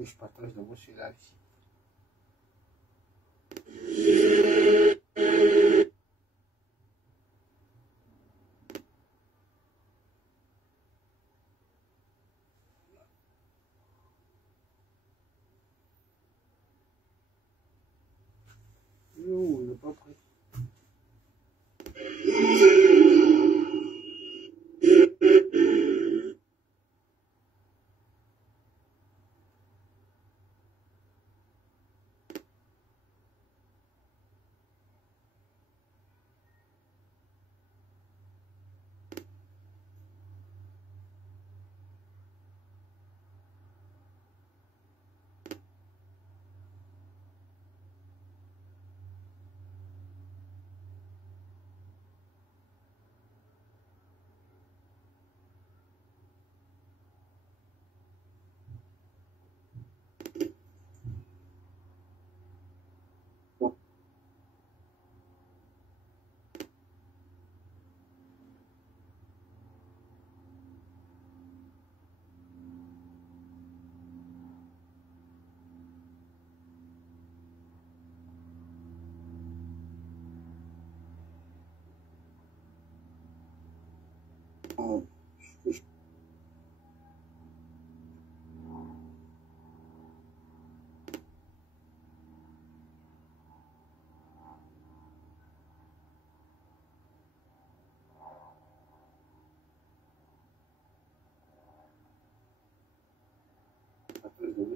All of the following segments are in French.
que je partage d'abord sur live ici. Non, il n'est pas prêt.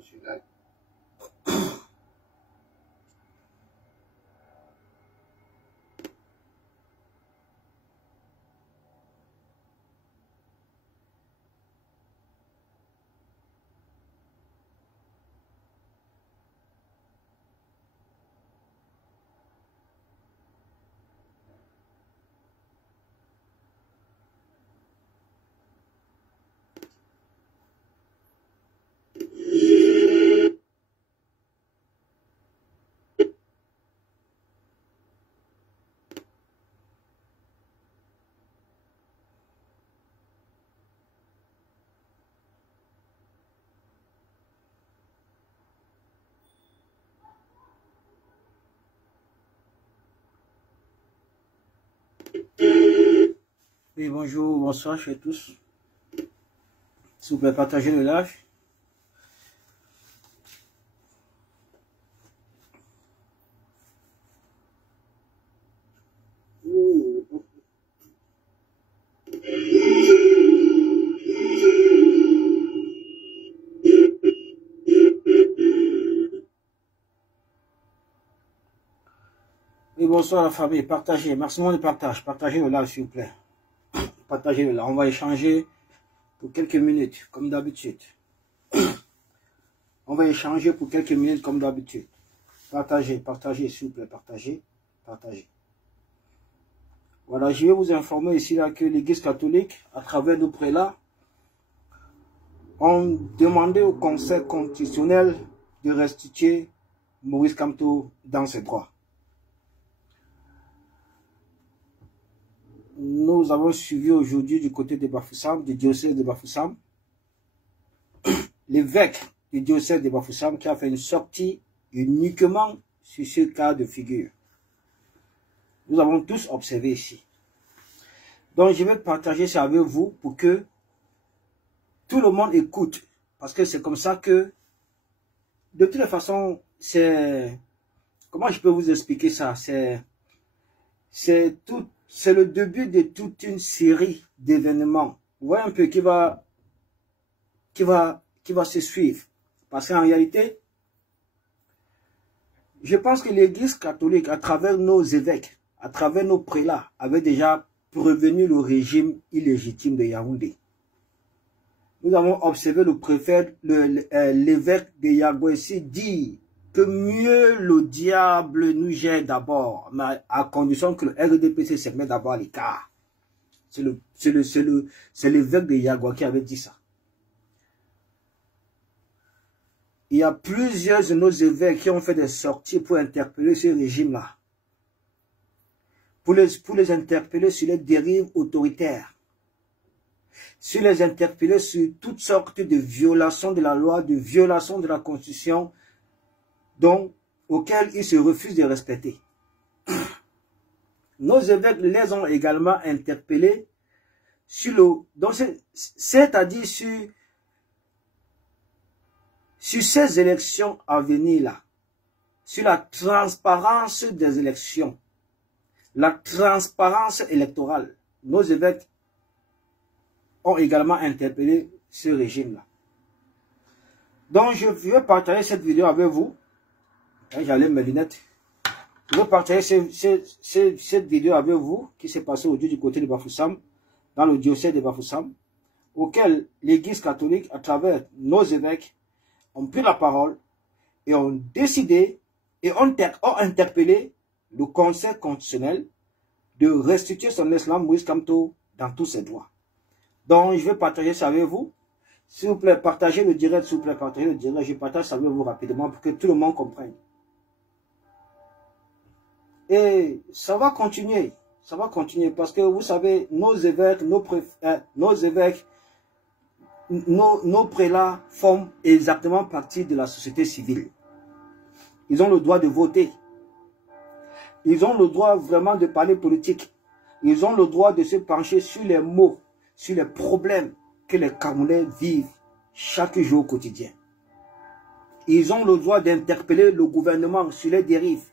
Celui-là. Oui, bonjour, bonsoir chez tous. S'il vous plaît, partagez le live. Oui, bonsoir la famille, partagez, maximum de partage, partagez le live s'il vous plaît. Partagez le live, on va échanger pour quelques minutes, comme d'habitude. On va échanger pour quelques minutes, comme d'habitude. Partagez, partagez s'il vous plaît, partagez, partagez. Voilà, je vais vous informer ici là que l'Église catholique, à travers nos prélats, ont demandé au Conseil constitutionnel de restituer Maurice Kamto dans ses droits. Nous avons suivi aujourd'hui du côté de Bafoussam, du diocèse de Bafoussam, l'évêque du diocèse de Bafoussam qui a fait une sortie uniquement sur ce cas de figure. Nous avons tous observé ici. Donc je vais partager ça avec vous pour que tout le monde écoute. Parce que c'est comme ça que, de toute façon, c'est... Comment je peux vous expliquer ça? C'est le début de toute une série d'événements. Vous voyez un peu qui va se suivre. Parce qu'en réalité, je pense que l'Église catholique, à travers nos évêques, à travers nos prélats, avait déjà prévenu le régime illégitime de Yaoundé. Nous avons observé le préfet, l'évêque de Yagoessi dire que mieux le diable nous gère d'abord, mais à condition que le RDPC se mette d'abord à l'écart. C'est l'évêque de Yagua qui avait dit ça. Il y a plusieurs de nos évêques qui ont fait des sorties pour interpeller ce régime-là. Pour les interpeller sur les dérives autoritaires. sur les interpeller sur toutes sortes de violations de la loi, de violations de la Constitution, auxquelles ils se refusent de respecter. Nos évêques les ont également interpellés sur c'est-à-dire sur ces élections à venir là, sur la transparence des élections, la transparence électorale. Nos évêques ont également interpellé ce régime-là. Donc, je vais partager cette vidéo avec vous. J'enlève mes lunettes. Je vais partager cette vidéo avec vous qui s'est passée aujourd'hui du côté de Bafoussam, dans le diocèse de Bafoussam, auquel l'Église catholique, à travers nos évêques, ont pris la parole et ont décidé et ont interpellé le Conseil constitutionnel de restituer son islam Moïse Kamto dans tous ses droits. Donc, je vais partager ça avec vous. S'il vous plaît, partagez le direct, s'il vous plaît, partagez le direct. Je partage ça avec vous rapidement pour que tout le monde comprenne. Et ça va continuer parce que vous savez, nos évêques, nos prélats forment exactement partie de la société civile. Ils ont le droit de voter. Ils ont le droit vraiment de parler politique. Ils ont le droit de se pencher sur les maux, sur les problèmes que les Camerounais vivent chaque jour au quotidien. Ils ont le droit d'interpeller le gouvernement sur les dérives.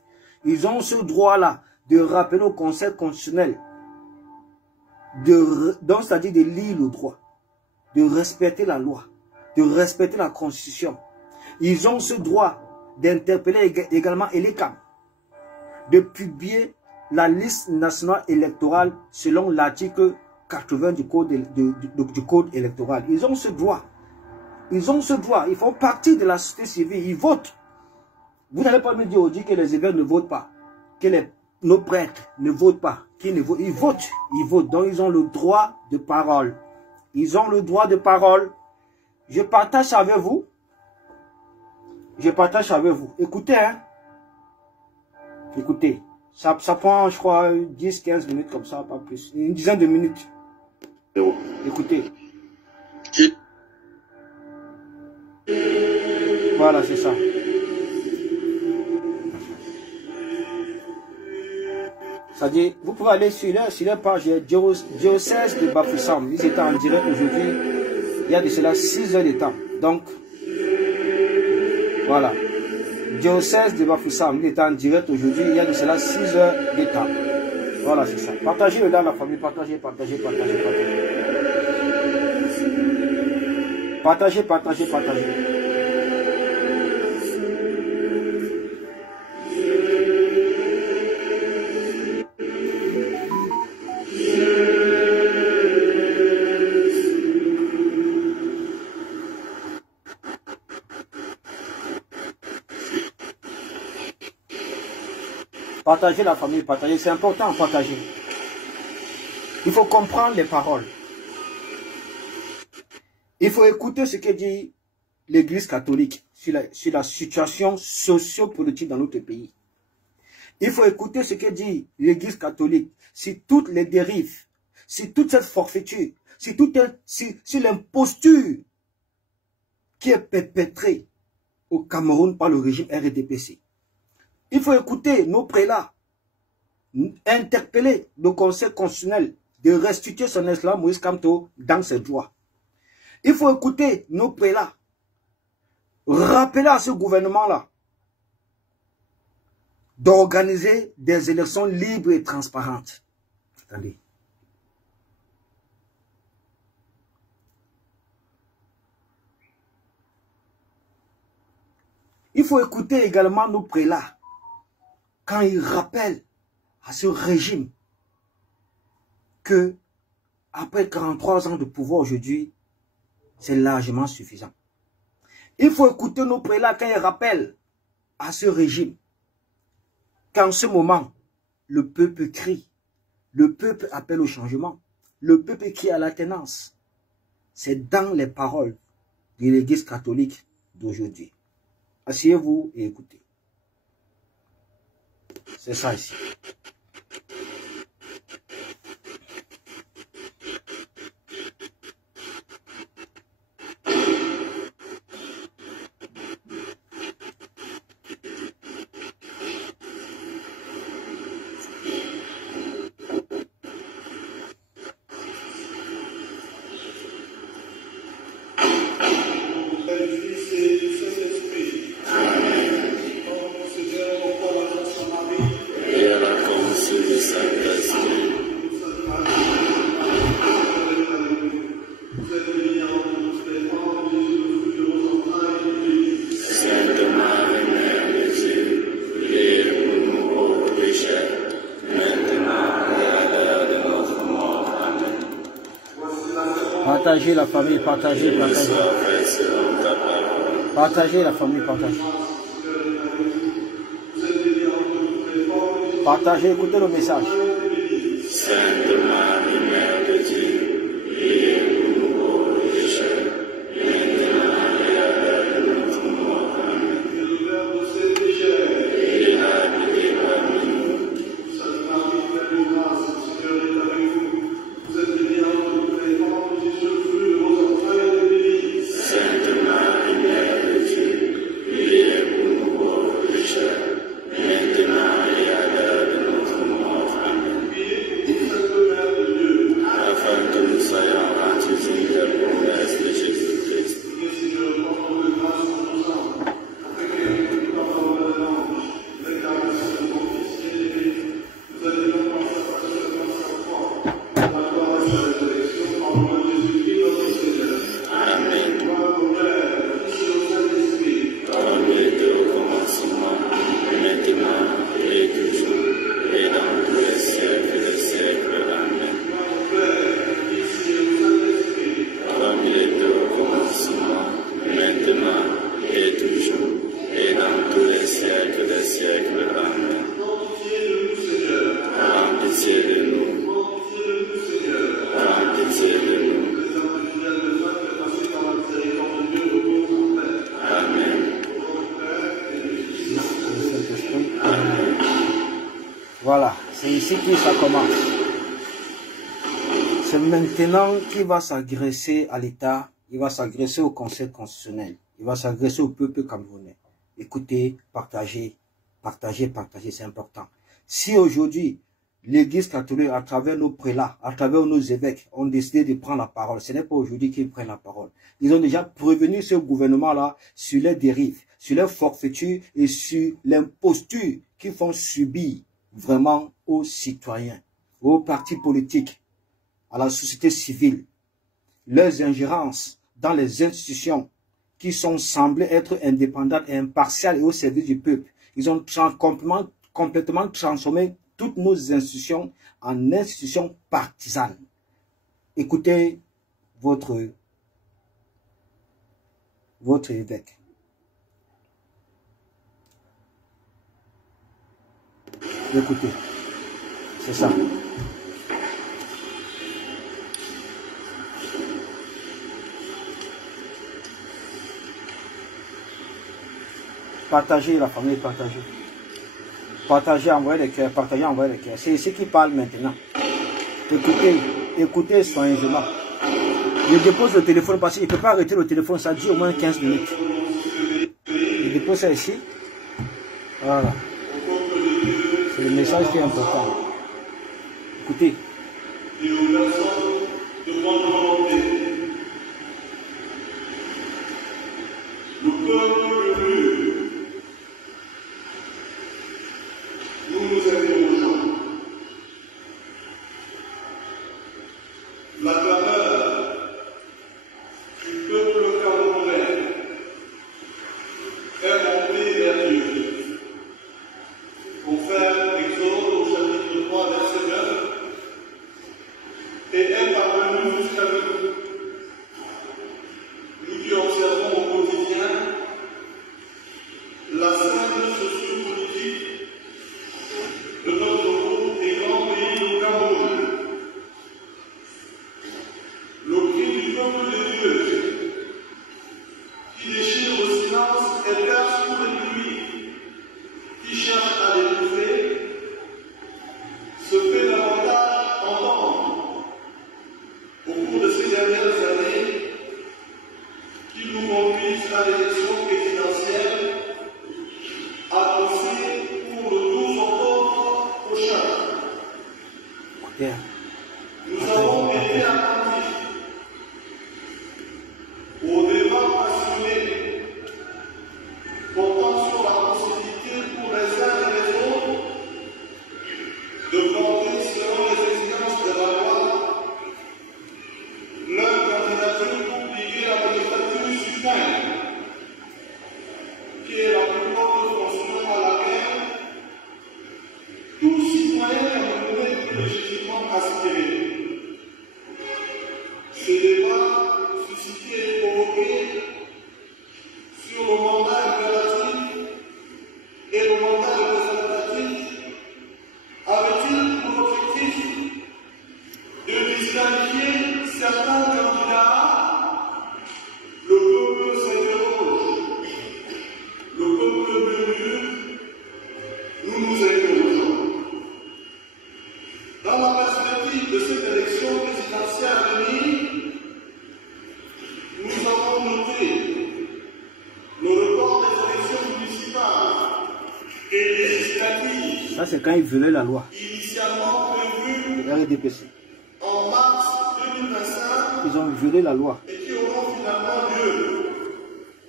Ils ont ce droit-là de rappeler au Conseil constitutionnel, c'est-à-dire de lire le droit, de respecter la loi, de respecter la Constitution. Ils ont ce droit d'interpeller également l'ECAM, de publier la liste nationale électorale selon l'article 80 du code électoral. Ils ont ce droit. Ils ont ce droit. Ils font partie de la société civile. Ils votent. Vous n'allez pas me dire aujourd'hui que les évêques ne votent pas, que nos prêtres ne votent pas, qu'ils ne votent. Ils votent. Ils votent. Donc ils ont le droit de parole. Ils ont le droit de parole. Je partage avec vous. Je partage avec vous. Écoutez, hein. Écoutez. Ça prend, je crois, 10-15 minutes comme ça, pas plus. Une dizaine de minutes. Écoutez. Voilà, c'est ça. C'est-à-dire, vous pouvez aller sur leur page diocèse de Bafoussam. Ils étaient en direct aujourd'hui. Il y a de cela 6 heures de temps. Donc, voilà. Diocèse de Bafoussam. Il était en direct aujourd'hui. Il y a de cela 6 heures de temps. Voilà, c'est ça. Partagez-le dans la famille. Partagez. Partagez. Partagez la famille, partagez. C'est important, partager. Il faut comprendre les paroles. Il faut écouter ce que dit l'Église catholique sur la situation socio-politique dans notre pays. Il faut écouter ce que dit l'Église catholique sur toutes les dérives, sur toute cette forfaiture, sur l'imposture qui est perpétrée au Cameroun par le régime RDPC. Il faut écouter nos prélats, interpeller le Conseil constitutionnel de restituer son islam Moïse Kamto dans ses droits. Il faut écouter nos prélats, rappeler à ce gouvernement-là d'organiser des élections libres et transparentes. Attendez. Il faut écouter également nos prélats quand ils rappellent à ce régime que après 43 ans de pouvoir aujourd'hui, c'est largement suffisant. Il faut écouter nos prélats quand ils rappellent à ce régime qu'en ce moment, le peuple crie, le peuple appelle au changement, le peuple crie à l'alternance. C'est dans les paroles de l'Église catholique d'aujourd'hui. Asseyez-vous et écoutez. C'est ça ici. Partagez la famille, partagez, partagez. Partagez la famille, partagez. Partagez, écoutez le message. Voilà, c'est ici que ça commence. C'est maintenant qu'il va s'agresser à l'État, il va s'agresser au Conseil constitutionnel, il va s'agresser au peuple camerounais. Écoutez, partagez, partagez, partagez, c'est important. Si aujourd'hui, l'Église catholique, à travers nos prélats, à travers nos évêques, ont décidé de prendre la parole, ce n'est pas aujourd'hui qu'ils prennent la parole. Ils ont déjà prévenu ce gouvernement-là sur les dérives, sur les forfaitures et sur l'imposture qu'ils font subir vraiment aux citoyens, aux partis politiques, à la société civile, leurs ingérences dans les institutions qui sont semblées être indépendantes et impartiales et au service du peuple. Ils ont complètement transformé toutes nos institutions en institutions partisanes. Écoutez votre évêque. Écoutez, c'est ça. Partagez la famille, partagez. Partagez, envoyez les cœurs, partagez, envoyez les cœurs. C'est ici qui parle maintenant. Écoutez, écoutez soigneusement. Je dépose le téléphone parce qu'il ne peut pas arrêter le téléphone, ça dure au moins 15 minutes. Je dépose ça ici. Voilà. C'est le message qui est important. Écoutez. La clameur du peuple camerounais est montée vers Dieu pour faire Exode au chapitre 3, verset 9, et et législative Ça, c'est quand ils violaient la loi. initialement prévue Le RDPC. en mars 2025 Ils ont violé la loi. et qui auront finalement lieu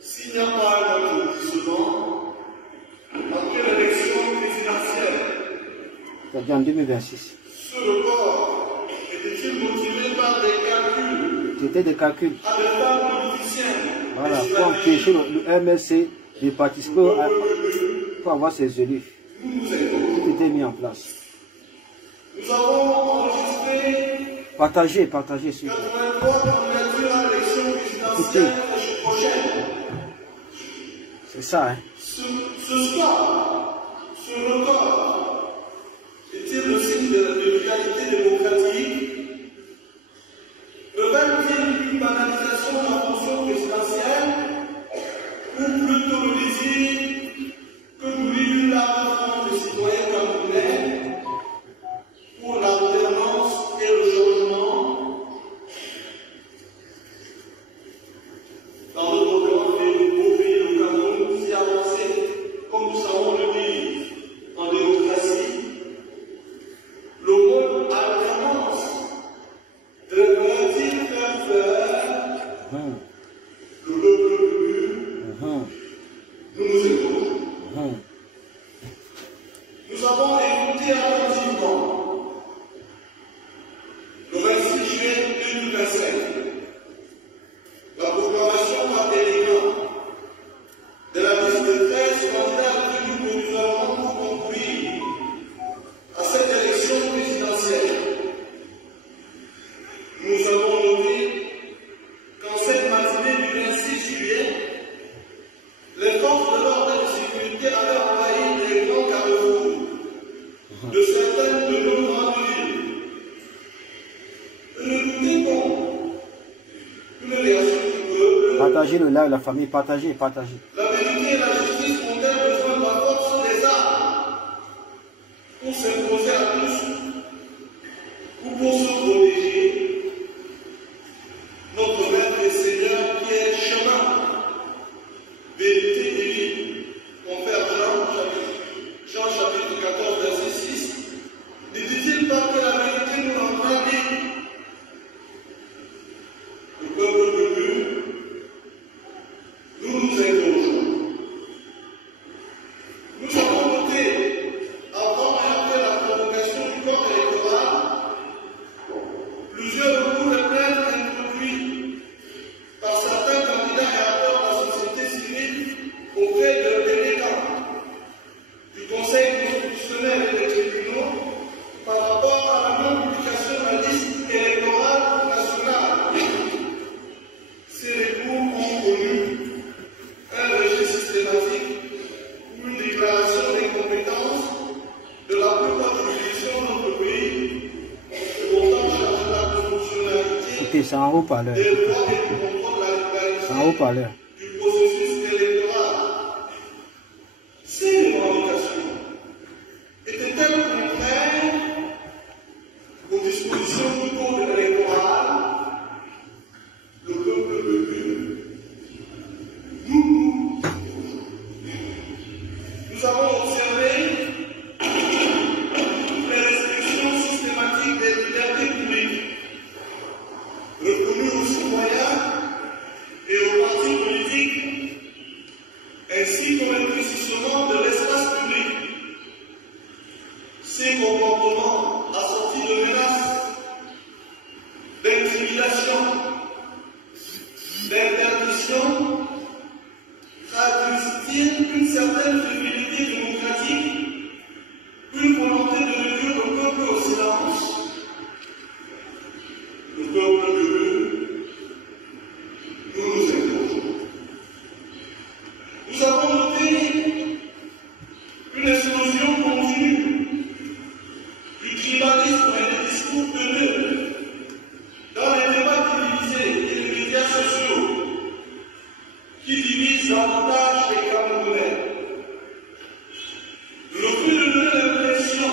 s'il n'y a pas un applaudissement après l'élection présidentielle. C'est-à-dire en 2026. Ce report était-il motivé par des calculs C'était des calculs. à des fins politiciens? Voilà, pour empêcher le MLC de participer pour avoir ses élus. Tout était mis en place. Nous avons enregistré Partagez, s'il vous plaît. 83 candidatures à l'élection présidentielle l'année prochaine. C'est ça, hein. Ce score, ce record, est-il le signe de l'égalité démocratique? Revêt-il une banalisation de la fonction présidentielle ou plutôt le désir que nourrit une large frange de citoyens camerounais pour l'alternance et le changement? Dans notre grand pays, beau pays, le Cameroun, si avancé, comme nous savons le dire, en démocratie, le mot alternance devrait-il faire peur? Le peuple nous nous écoutons. Nous avons écouté attentivement le 26 juillet 2025 la proclamation par déléguant de la liste de 13 candidats retenus provisoirement pour concourir à cette élection présidentielle. Nous avons noté qu'en cette matinée du 26 juillet, les forces de l'ordre et de sécurité avaient envahi les grands carrefours de certaines de nos grandes villes. Nous dénonçons une réaction du peuple. Partagez le live, la famille, partagez. La vérité et la justice ont-elles besoin de la force des armes pour s'imposer à tous ou pour se protéger? Notre Maître et Seigneur qui est chemin, vérité et vie, confère Jean chapitre 14, verset 6, ne dit-il pas que la vérité nous rendra libre? Le peuple de Dieu, nous nous interrogeons. Nous avons noté, avant et après la convocation du corps électoral, plusieurs recours de plaintes introduits par certains candidats et acteurs de la société civile auprès de délégants du Conseil constitutionnel et des tribunaux par rapport à la non-publication de la liste électorale nationale. Ces recours ont connu un rejet systématique ou une déclaration d'incompétence de la plupart des juridictions de notre pays, pourtant chargées de la constitutionnalité Écoutez, c'est en haut-parleur. des lois et du contrôle de la C'est en légalité haut-parleur. du processus électoral. Ces revendications étaient-elles contraires aux dispositions du code électoral? Le peuple de Dieu, nous avons observé les restrictions systématiques des libertés publiques reconnues aux citoyens et aux partis politiques, ainsi qu'au rétrécissement de l'espace public. Ces comportements assortis de menaces, d'intimidation, d'interdiction, traduisent-ils une certaine fébrilité démocratique, une volonté de réduire le peuple au silence? Le peuple de Dieu, nous nous interrogeons. Nous avons noté une explosion continue du tribalisme et des discours haineux dans les débats télévisés et les médias sociaux qui divisent davantage les Camerounais. Le but de donner l'impression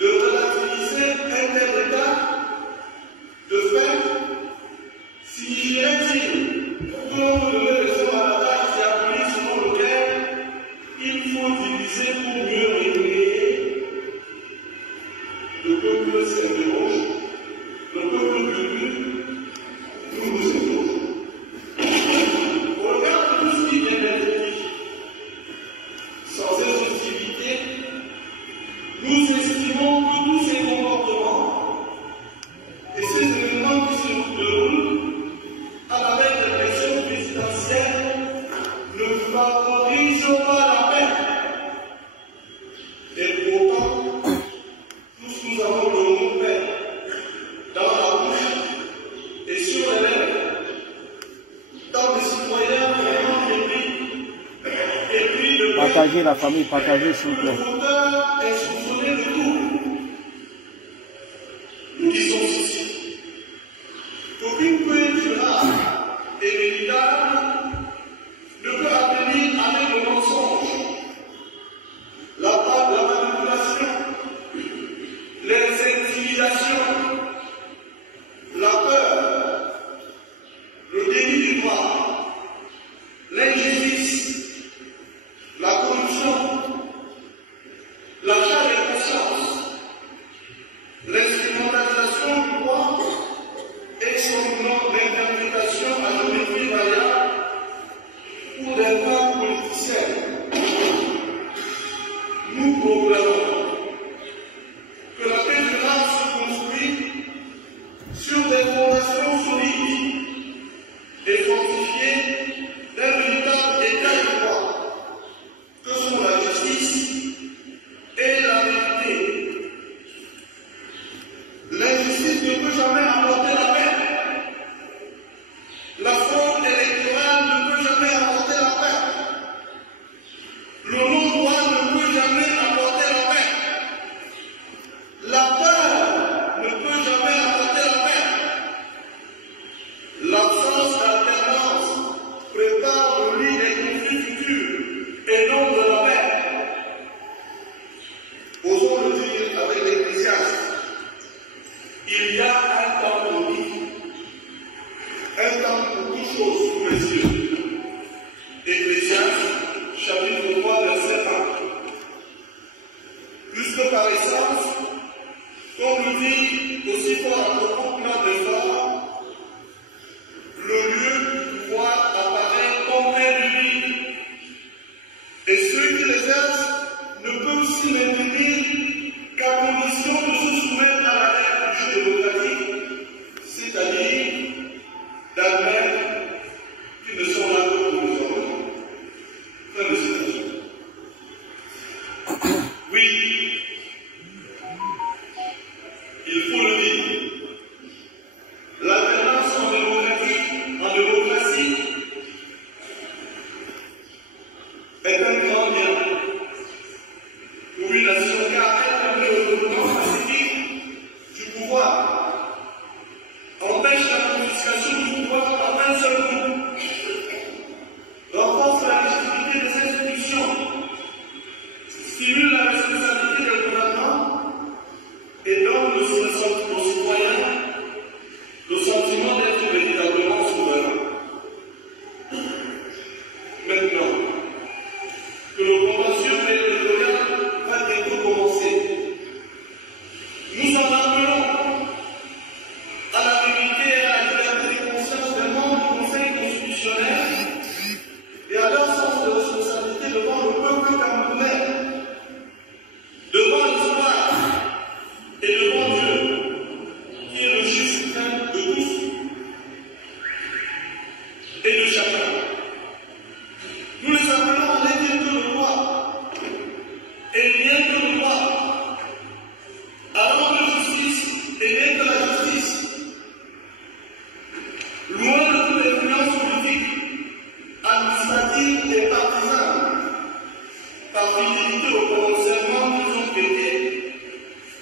de relativiser un tel état de fait signifierait-il que l'on devait laisser à la tâche diabolique selon lequel il faut utilisé pour mieux réguler le peuple s'interroge, le peuple venu nous interroge. Au regard de tout ce qui vient d'être dit, sans exhaustivité, nous estimons que tous ces comportements et ces événements qui se déroulent à travers l'élection présidentielle ne favorisent pas la paix. Et pourtant, tous nous avons le mot paix dans la bouche et sur les lèvres, tant les citoyens vraiment et puis le Partagez la famille, partagez s'il vous plaît. est soupçonné de tout. Nous disons ceci. Aucune cause durable et véritable ne peut appeler avec le mensonge, la manipulation, les intimidations, la peur, le déni du droit, l'injustice, la corruption, l'achat des consciences, l'instrumentalisation du droit et son nom d'interprétation à géométrie variable pour des fins politiciennes. Nous proclamons que la paix durable se construit sur des fondations solides et fortifiées d'un véritable état de droit, que sont la justice et la vérité. L'injustice ne peut jamais apporter la paix. La fraude électorale ne peut jamais apporter la paix. Le non-droit ne peut jamais apporter la paix. La peur ne peut jamais apporter la paix. L'absence d'alternance prépare le lit des conflits futurs et non de la paix. Osons le dire avec l'Ecclésiaste. Il y a un temps pour vivre, un temps pour toutes choses sous les yeux. Ecclésiaste, chapitre 3, verset 1. Puisque par essence, comme le dit aussi fort à propos de de phare, le lieu du pouvoir apparaît comme un limite. Et ceux qui l'exercent ne peuvent s'y maintenir qu'à condition de se soumettre à la règle du jeu démocratique, c'est-à-dire d'admettre qu'ils ne sont là que pour les hommes. Fin de citation. Oui, il faut le dire. L'alternance en démocratie est un grand bien pour une nation car elle permet le développement pacifique du pouvoir, empêche la confiscation du pouvoir par un seul groupe, renforce la légitimité des institutions, stimule la responsabilité des gouvernants et donne aux citoyens le sentiment d'être véritablement souverain. Maintenant, que le contentieux territorial va bientôt commencer, nous en appelons à la vérité et à la liberté de conscience des membres du Conseil constitutionnel et à leur sens de responsabilité devant le peuple camerounais, devant l'histoire et devant Dieu, qui est le juge suprême de tous et de chacun. Nous les appelons à l'égard de le droit et rien que le droit, à l'ordre de justice et rien que la justice, loin de toutes les influences politiques, administratives et partisanes, par fidélité au prononcement qu'ils ont prêté,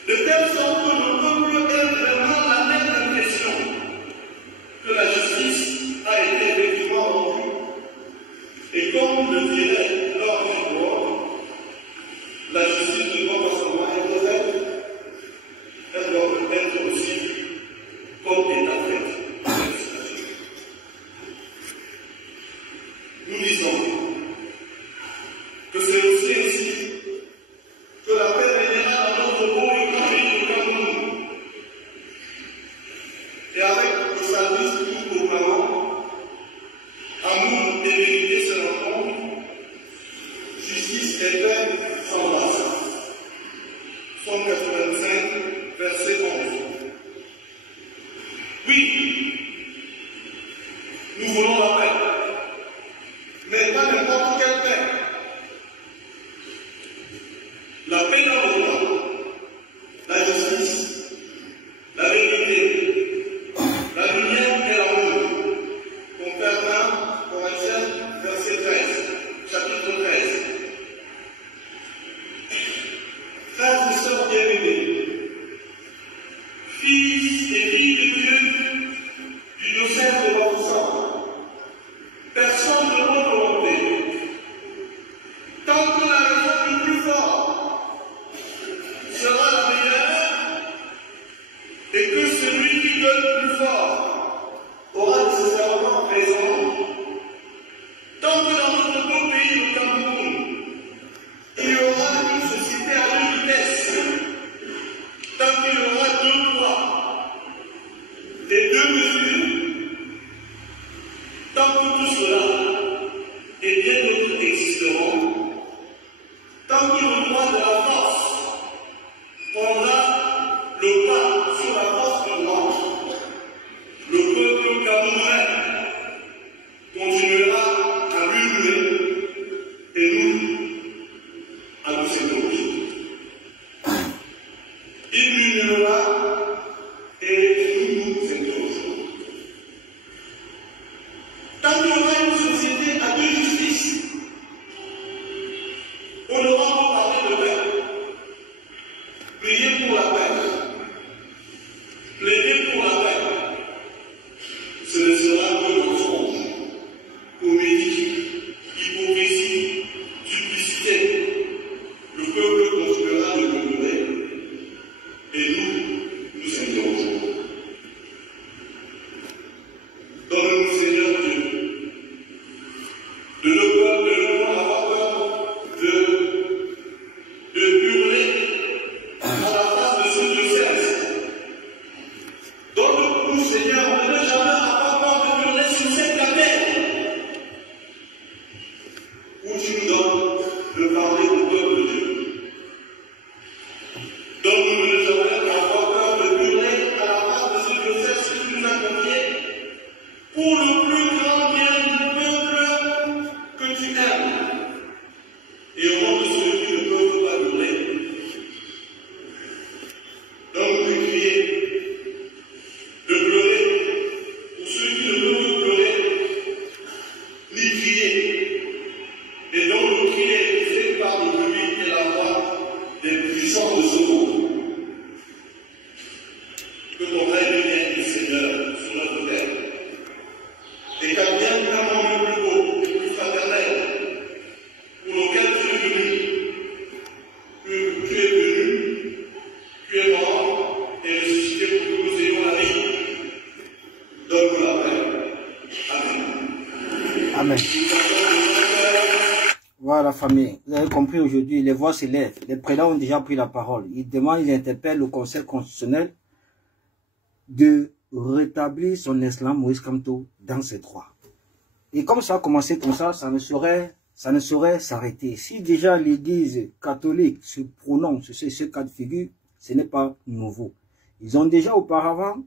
de telle sorte que le peuple ait vraiment la nette impression que la justice a été effectivement rendue. Et comme le dirait Lord Edward, la justice ne doit pas seulement être faite, elle doit être aussi comme état faite. Nous disons que c'est aussi ainsi 185, verset 11. Oui, nous voulons la paix, mais pas n'importe quelle paix. La paix dans le droit, la justice, la vérité, la lumière et l'amour. Confère 1 Corinthiens, verset 13, chapitre 13. Frères et sœurs bien-aimés, fils et filles de Dieu, du diocèse de Bafoussam, personne ne peut volonté. Tant que la raison du plus fort sera la meilleure, et que celui qui donne le plus fort aura nécessairement raison, tant que dans notre beau pays, le Cameroun, il y aura une société à deux vitesses, tant qu'il y aura deux poids et deux mesures, tant que tout cela et bien d'autres existeront, tant qu'il y a le droit de la force prendra le pas sur la force du droit, le peuple camerounais continuera à murmurer et nous à nous s'interroger. Il murmurera et nous nous interrogeons. Tant qu'il y aura une société à deux justices, on aura beau parler de paix, prier pour la paix, plaider pour la paix, ce ne sera que mensonge, comédie, hypocrisie, duplicité. Le peuple continuera de murmurer et nous nous interrogeons. Donne-nous, Seigneur Dieu, de ne pas avoir peur de hurler à la face de ce diocèse. Donne-nous, Seigneur, de ne jamais avoir peur de hurler sur cette planète où tu nous donnes de parler au peuple de Dieu. Donne-nous de ne jamais avoir peur de hurler à la face de ce diocèse que tu nous as confié pour le plus grand bien du peuple que tu aimes. Et au nom de ceux qui ne peuvent pas hurler, donne-nous de crier, de pleurer pour ceux qui ne peuvent pleurer, ni crier. Et donc le crier fait par le public et la voix des puissants de ce monde. Que ton règne vienne, Seigneur, sur notre terre. Et qu'advienne un moment plus beau, plus fraternel, pour lequel tu es venu, tu es mort et ressuscité pour que nous ayons la vie. Donne-nous la paix. Amen. Amen. Voilà, famille. Vous avez compris aujourd'hui, les voix s'élèvent. Les prélats ont déjà pris la parole. Ils demandent, ils interpellent le Conseil constitutionnel de rétablir son excellent Moïse Kamto dans ses droits. Et comme ça a commencé comme ça ne saurait s'arrêter. Si déjà l'Église catholique se prononce sur ce cas de figure, ce n'est pas nouveau. Ils ont déjà auparavant,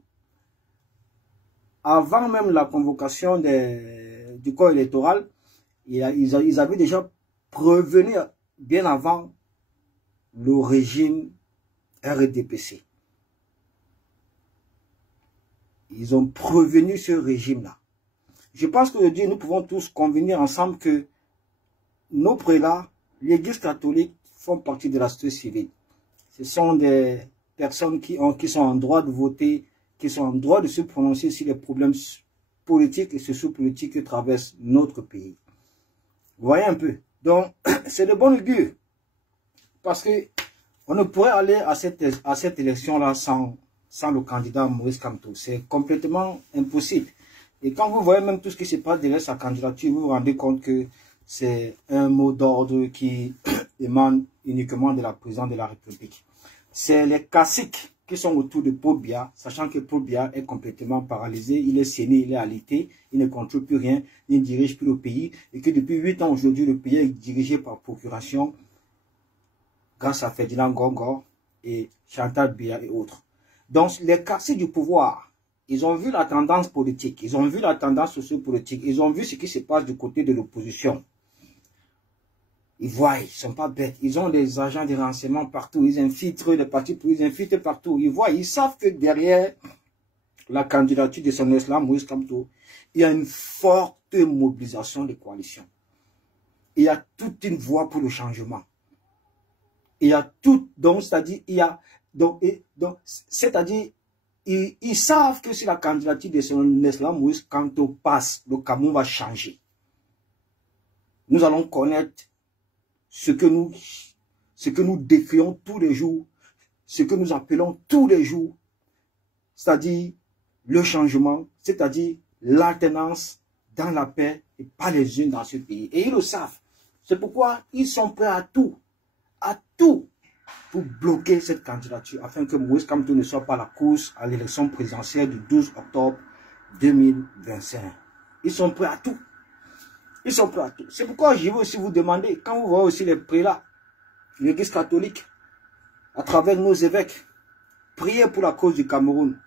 avant même la convocation du corps électoral, ils avaient déjà prévenu bien avant le régime RDPC. Ils ont prévenu ce régime-là. Je pense qu'aujourd'hui, nous pouvons tous convenir ensemble que nos prélats, l'Église catholique, font partie de la société civile. Ce sont des personnes qui sont en droit de voter, qui sont en droit de se prononcer sur les problèmes politiques et sociopolitiques qui traversent notre pays. Vous voyez un peu. Donc, c'est de bon augure. Parce que on ne pourrait aller à cette élection-là sans le candidat Moïse Kamto. C'est complètement impossible. Et quand vous voyez même tout ce qui se passe derrière sa candidature, vous vous rendez compte que c'est un mot d'ordre qui émane uniquement de la présidente de la République. C'est les caciques qui sont autour de Paul Biya, sachant que Paul Biya est complètement paralysé, il est séné, il est alité, il ne contrôle plus rien, il ne dirige plus le pays, et que depuis 8 ans aujourd'hui, le pays est dirigé par procuration grâce à Ferdinand Ngongor et Chantal Biya et autres. Donc, les quartiers du pouvoir, ils ont vu la tendance politique, ils ont vu la tendance sociopolitique, ils ont vu ce qui se passe du côté de l'opposition. Ils voient, ils ne sont pas bêtes, ils ont des agents de renseignement partout, ils infiltrent les partis, ils infiltrent partout. Ils voient, ils savent que derrière la candidature de son Excellence Moïse Kamto, il y a une forte mobilisation de coalition. Il y a toute une voie pour le changement. Il y a tout, donc c'est-à-dire, il y a, c'est-à-dire, ils savent que si la candidature de son Excellence Moïse Kamto passe, le Cameroun va changer. Nous allons connaître ce que nous décrions tous les jours, ce que nous appelons tous les jours, c'est-à-dire le changement, c'est-à-dire l'alternance dans la paix et pas les unes dans ce pays. Et ils le savent. C'est pourquoi ils sont prêts à tout pour bloquer cette candidature afin que Moïse Kamto ne soit pas à la course à l'élection présidentielle du 12 octobre 2025. Ils sont prêts à tout. Ils sont prêts à tout. C'est pourquoi je veux aussi vous demander, quand vous voyez aussi les prélats, l'Église catholique, à travers nos évêques, priez pour la cause du Cameroun,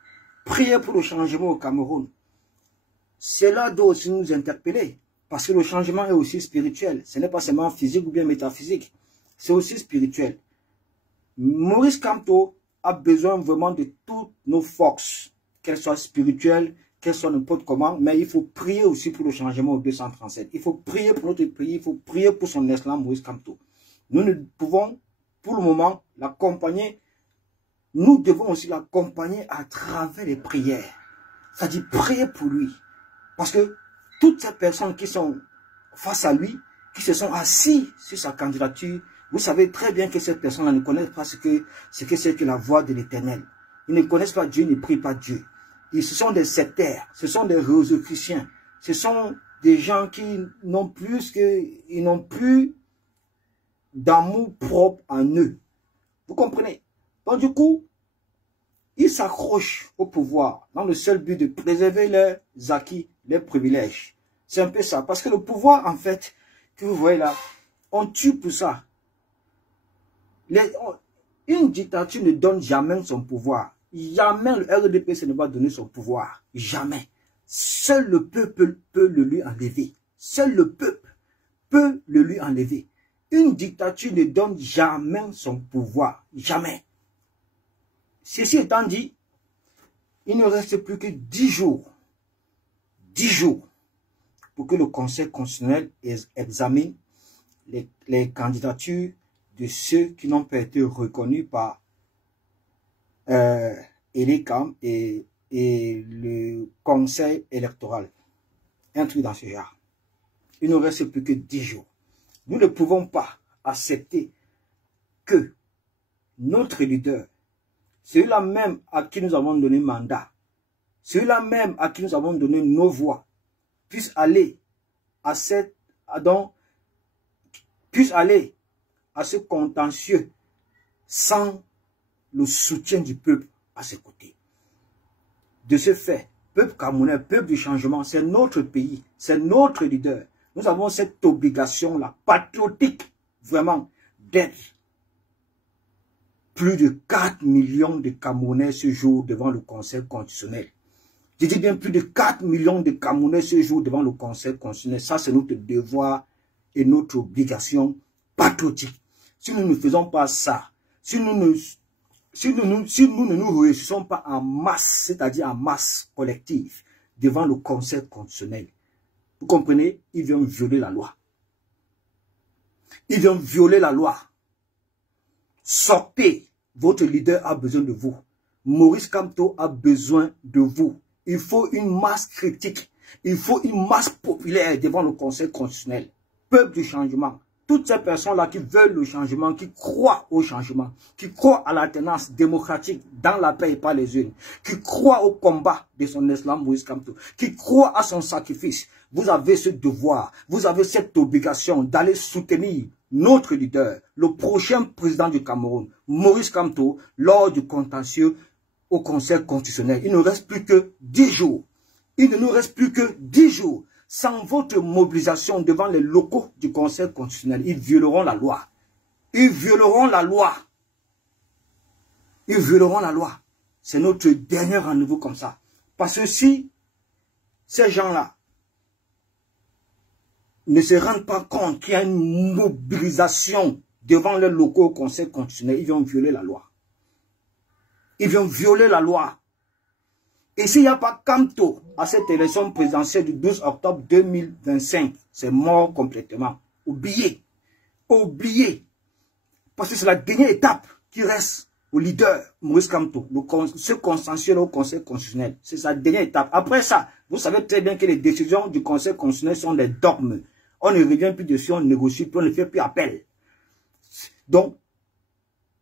priez pour le changement au Cameroun. Cela doit aussi nous interpeller, parce que le changement est aussi spirituel. Ce n'est pas seulement physique ou bien métaphysique, c'est aussi spirituel. Moïse Kamto a besoin vraiment de toutes nos forces, qu'elles soient spirituelles, qu'elles soient n'importe comment, mais il faut prier aussi pour le changement au 237. Il faut prier pour notre pays, il faut prier pour son Excellence Moïse Kamto. Nous ne pouvons, pour le moment, l'accompagner. Nous devons aussi l'accompagner à travers les prières. C'est-à-dire prier pour lui. Parce que toutes ces personnes qui sont face à lui, qui se sont assis sur sa candidature, vous savez très bien que ces personnes-là ne connaissent pas ce que c'est que la voix de l'Éternel. Ils ne connaissent pas Dieu, ils ne prient pas Dieu. Ce sont des sectaires, ce sont des Rosicruciens, ce sont des gens qui n'ont plus d'amour propre en eux. Vous comprenez? Donc du coup, ils s'accrochent au pouvoir dans le seul but de préserver leurs acquis, leurs privilèges. C'est un peu ça. Parce que le pouvoir, en fait, que vous voyez là, on tue pour ça. Une dictature ne donne jamais son pouvoir. Jamais le RDPC ne va donner son pouvoir. Jamais. Seul le peuple peut le lui enlever. Seul le peuple peut le lui enlever. Une dictature ne donne jamais son pouvoir. Jamais. Ceci étant dit, il ne reste plus que 10 jours. 10 jours pour que le Conseil constitutionnel examine les candidatures de ceux qui n'ont pas été reconnus par ELECAM et le Conseil électoral. Un truc dans ce genre. Il ne reste plus que 10 jours. Nous ne pouvons pas accepter que notre leader, celui-là même à qui nous avons donné mandat, celui-là même à qui nous avons donné nos voix, puisse aller à ce contentieux sans le soutien du peuple à ses côtés. De ce fait, peuple camerounais, peuple du changement, c'est notre pays, c'est notre leader. Nous avons cette obligation-là, patriotique, vraiment, d'être plus de 4 millions de Camerounais ce jour devant le Conseil constitutionnel. Je dis bien plus de 4 millions de Camerounais ce jour devant le Conseil constitutionnel. Ça, c'est notre devoir et notre obligation patriotique. Si nous ne faisons pas ça, si nous ne nous réussissons pas en masse, c'est-à-dire en masse collective, devant le Conseil constitutionnel, vous comprenez, ils viennent violer la loi. Ils viennent violer la loi. Sortez, votre leader a besoin de vous. Moïse Kamto a besoin de vous. Il faut une masse critique. Il faut une masse populaire devant le Conseil constitutionnel. Peuple du changement. Toutes ces personnes-là qui veulent le changement, qui croient au changement, qui croient à l'alternance démocratique dans la paix et pas les unes, qui croient au combat de son Excellence Moïse Kamto, qui croient à son sacrifice. Vous avez ce devoir, vous avez cette obligation d'aller soutenir notre leader, le prochain président du Cameroun, Moïse Kamto, lors du contentieux au Conseil constitutionnel. Il ne reste plus que 10 jours. Il ne nous reste plus que 10 jours. Sans votre mobilisation devant les locaux du Conseil constitutionnel, ils violeront la loi. Ils violeront la loi. Ils violeront la loi. C'est notre dernier rendez-vous comme ça. Parce que si ces gens-là ne se rendent pas compte qu'il y a une mobilisation devant les locaux au Conseil constitutionnel, ils vont violer la loi. Ils vont violer la loi. Et s'il n'y a pas Kamto à cette élection présidentielle du 12 octobre 2025, c'est mort complètement. Oubliez. Oubliez. Parce que c'est la dernière étape qui reste au leader Maurice Kamto, ce consensuel au Conseil constitutionnel. C'est sa dernière étape. Après ça, vous savez très bien que les décisions du Conseil constitutionnel sont des dogmes. On ne revient plus dessus, on ne négocie plus, on ne fait plus appel. Donc,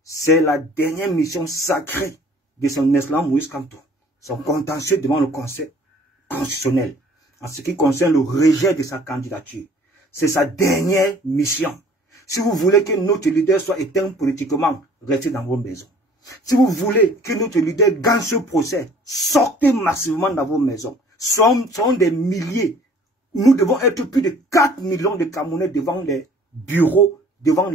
c'est la dernière mission sacrée de son excellence Maurice Kamto. Son contentieux devant le Conseil constitutionnel. En ce qui concerne le rejet de sa candidature. C'est sa dernière mission. Si vous voulez que notre leader soit éteint politiquement, restez dans vos maisons. Si vous voulez que notre leader gagne ce procès, sortez massivement dans vos maisons. Sont des milliers. Nous devons être plus de 4 millions de Camerounais devant les bureaux, devant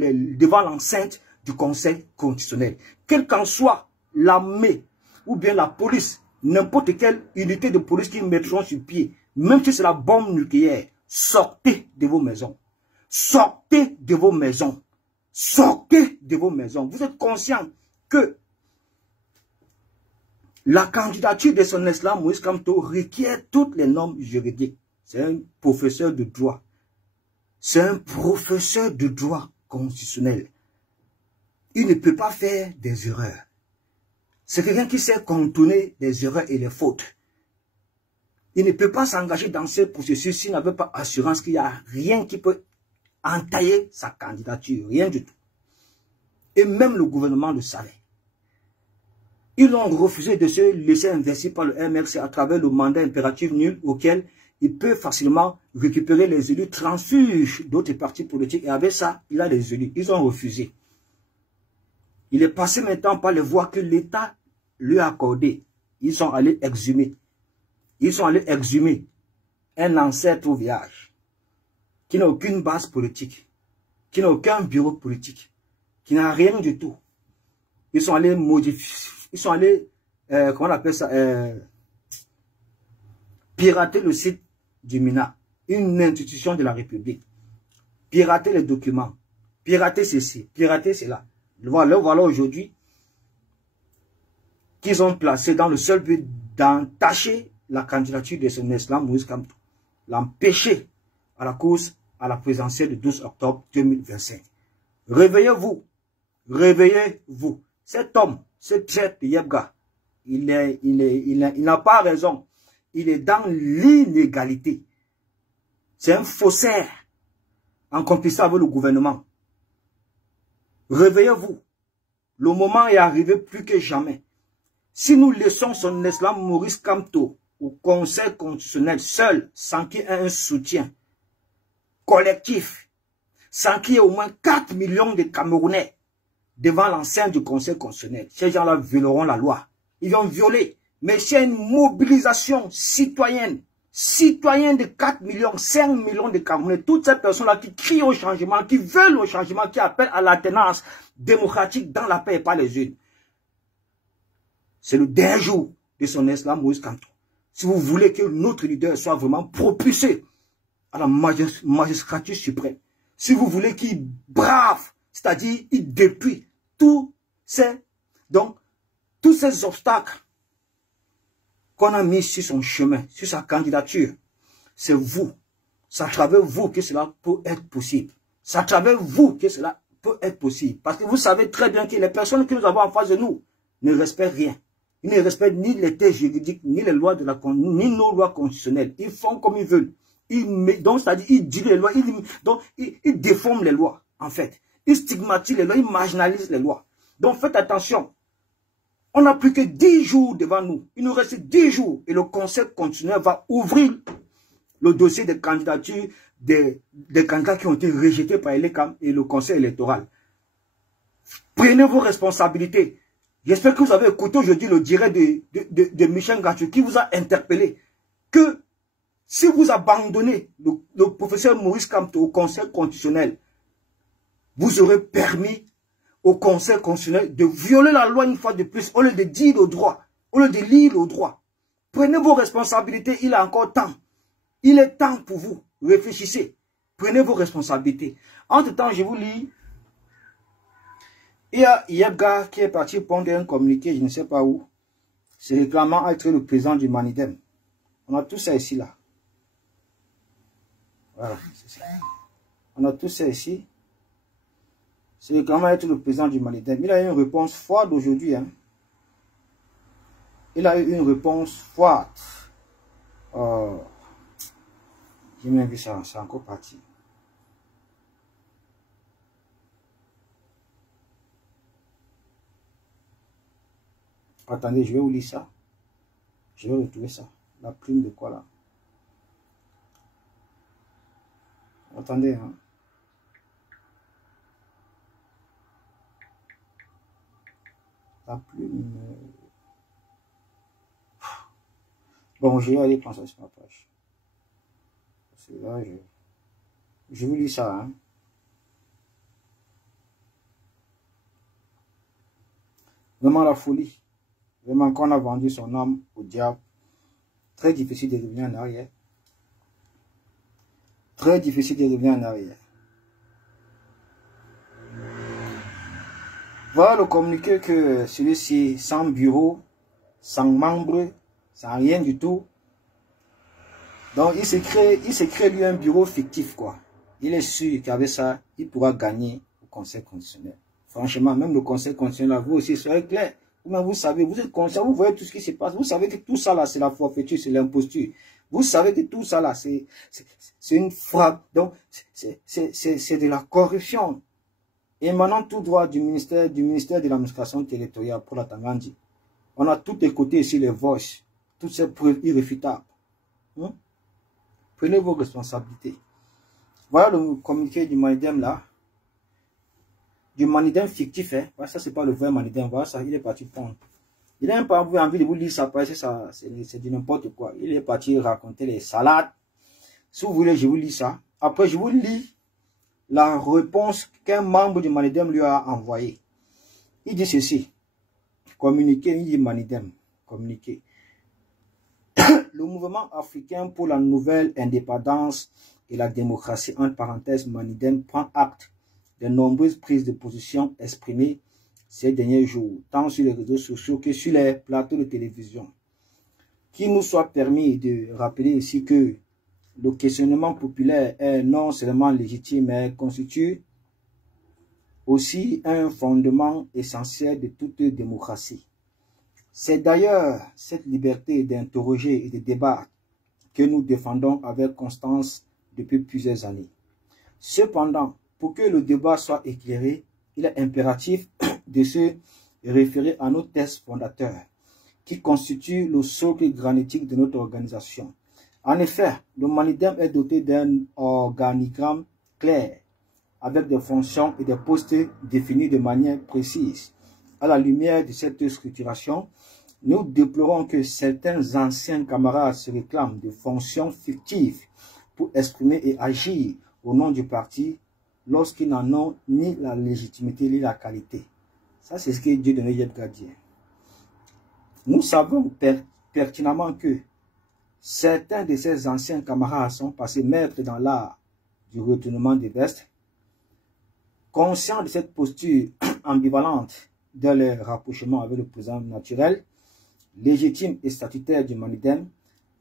l'enceinte du Conseil constitutionnel. Quelle qu'en soit l'armée ou bien la police, n'importe quelle unité de police qui mettront sur pied, même si c'est la bombe nucléaire, sortez de vos maisons. Sortez de vos maisons. Sortez de vos maisons. Vous êtes conscient que la candidature de son excellence Maurice Kamto requiert toutes les normes juridiques. C'est un professeur de droit. C'est un professeur de droit constitutionnel. Il ne peut pas faire des erreurs. C'est quelqu'un qui sait contourner les erreurs et les fautes. Il ne peut pas s'engager dans ce processus s'il n'avait pas assurance qu'il n'y a rien qui peut entailler sa candidature. Rien du tout. Et même le gouvernement le savait. Ils ont refusé de se laisser investir par le MRC à travers le mandat impératif nul auquel il peut facilement récupérer les élus transfuges d'autres partis politiques. Et avec ça, il a les élus. Ils ont refusé. Il est passé maintenant par les voies que l'État lui a accordées. Ils sont allés exhumer. Ils sont allés exhumer un ancêtre au village qui n'a aucune base politique, qui n'a aucun bureau politique, qui n'a rien du tout. Ils sont allés modifier, ils sont allés, comment on appelle ça, pirater le site du MINA, une institution de la République. Pirater les documents, pirater ceci, pirater cela. Voilà aujourd'hui qu'ils ont placé dans le seul but d'entacher la candidature de son excellence Maurice Kamto, l'empêcher à la course à la présidentielle du 12 octobre 2025. Réveillez-vous, réveillez-vous. Cet homme, ce traître de Yebga, il n'a pas raison. Il est dans l'inégalité. C'est un faussaire en complicité avec le gouvernement. Réveillez-vous. Le moment est arrivé plus que jamais. Si nous laissons son excellence Maurice Kamto au Conseil constitutionnel seul, sans qu'il y ait un soutien collectif, sans qu'il y ait au moins 4 millions de Camerounais devant l'enceinte du Conseil constitutionnel, ces gens-là violeront la loi. Ils vont violer. Mais c'est une mobilisation citoyenne de 4 millions, 5 millions de Camerounais, toutes ces personnes-là qui crient au changement, qui veulent au changement, qui appellent à l'alternance démocratique dans la paix et pas les unes. C'est le dernier jour de son excellence Maurice Kamto. Si vous voulez que notre leader soit vraiment propulsé à la magistrature suprême, si vous voulez qu'il brave, c'est-à-dire il dépouille tous ces obstacles qu'on a mis sur son chemin, sur sa candidature, c'est vous. C'est à travers vous que cela peut être possible. C'est à travers vous que cela peut être possible. Parce que vous savez très bien que les personnes que nous avons en face de nous ne respectent rien. Ils ne respectent ni les textes juridiques, ni les lois ni nos lois constitutionnelles. Ils font comme ils veulent. Donc, c'est-à-dire, ils disent les lois, ils déforment les lois, en fait. Ils stigmatisent les lois, ils marginalisent les lois. Donc, faites attention. On n'a plus que 10 jours devant nous. Il nous reste 10 jours et le Conseil constitutionnel va ouvrir le dossier des candidatures des candidats qui ont été rejetés par l'ECAM et le Conseil électoral. Prenez vos responsabilités. J'espère que vous avez écouté aujourd'hui le direct de Michel Gatou qui vous a interpellé que si vous abandonnez le professeur Maurice Kamto au Conseil constitutionnel, vous aurez permis au Conseil constitutionnel de violer la loi une fois de plus, au lieu de dire le droit, au lieu de lire le droit. Prenez vos responsabilités, il a encore temps. Il est temps pour vous. Réfléchissez. Prenez vos responsabilités. Entre-temps, je vous lis. Il y a Yebga qui est parti prendre un communiqué, je ne sais pas où, se réclamant être le président du Manidem. On a tout ça ici, là. Voilà, c'est ça. On a tout ça ici. C'est comment être le président du Manidem. Il a eu une réponse froide aujourd'hui. Hein. Il a eu une réponse froide. J'ai même vu ça, c'est encore parti. Attendez, je vais vous lire ça. Je vais retrouver ça. La plume de quoi là? Attendez, hein. La plume. Bon, je vais aller prendre ça sur ma page. Parce que là, je vous lis ça. Hein. Vraiment la folie. Vraiment qu'on a vendu son âme au diable. Très difficile de revenir en arrière. Très difficile de revenir en arrière. Voilà le communiqué que celui-ci, sans bureau, sans membre, sans rien du tout. Donc il se crée lui un bureau fictif quoi. Il est sûr qu'avec ça, il pourra gagner au Conseil constitutionnel. Franchement, même le Conseil constitutionnel, vous aussi, soyez clair. Vous savez, vous êtes conscient, vous voyez tout ce qui se passe. Vous savez que tout ça là, c'est la forfaiture, c'est l'imposture. Vous savez que tout ça là, c'est une frappe. Donc, c'est de la corruption. Émanant tout droit du ministère de l'administration territoriale pour la Tangandi. On a tout écouté ici, les voices, toutes ces preuves irréfutables. Hein? Prenez vos responsabilités. Voilà le communiqué du Manidem là. Du Manidem fictif, hein. Voilà, ça c'est pas le vrai Manidem. Voilà ça, il est parti prendre. Il n'a même pas envie de vous lire ça, parce que ça, c'est du n'importe quoi. Il est parti raconter les salades. Si vous voulez, je vous lis ça. Après, je vous lis la réponse qu'un membre du Manidem lui a envoyée. Il dit ceci. Communiqué, il dit Manidem. Communiqué. Le mouvement africain pour la nouvelle indépendance et la démocratie, entre parenthèses, Manidem, prend acte de nombreuses prises de position exprimées ces derniers jours, tant sur les réseaux sociaux que sur les plateaux de télévision. Qu'il nous soit permis de rappeler ici que le questionnement populaire est non seulement légitime, mais constitue aussi un fondement essentiel de toute démocratie. C'est d'ailleurs cette liberté d'interroger et de débattre que nous défendons avec constance depuis plusieurs années. Cependant, pour que le débat soit éclairé, il est impératif de se référer à nos textes fondateurs qui constituent le socle granitique de notre organisation. En effet, le Manidem est doté d'un organigramme clair avec des fonctions et des postes définis de manière précise. À la lumière de cette structuration, nous déplorons que certains anciens camarades se réclament de fonctions fictives pour exprimer et agir au nom du parti lorsqu'ils n'en ont ni la légitimité ni la qualité. Ça, c'est ce que Dieu donnait Yebga dit. Nous savons pertinemment que certains de ces anciens camarades sont passés maîtres dans l'art du retournement des vestes. Conscients de cette posture ambivalente de leur rapprochement avec le président naturel, légitime et statutaire du Manidem,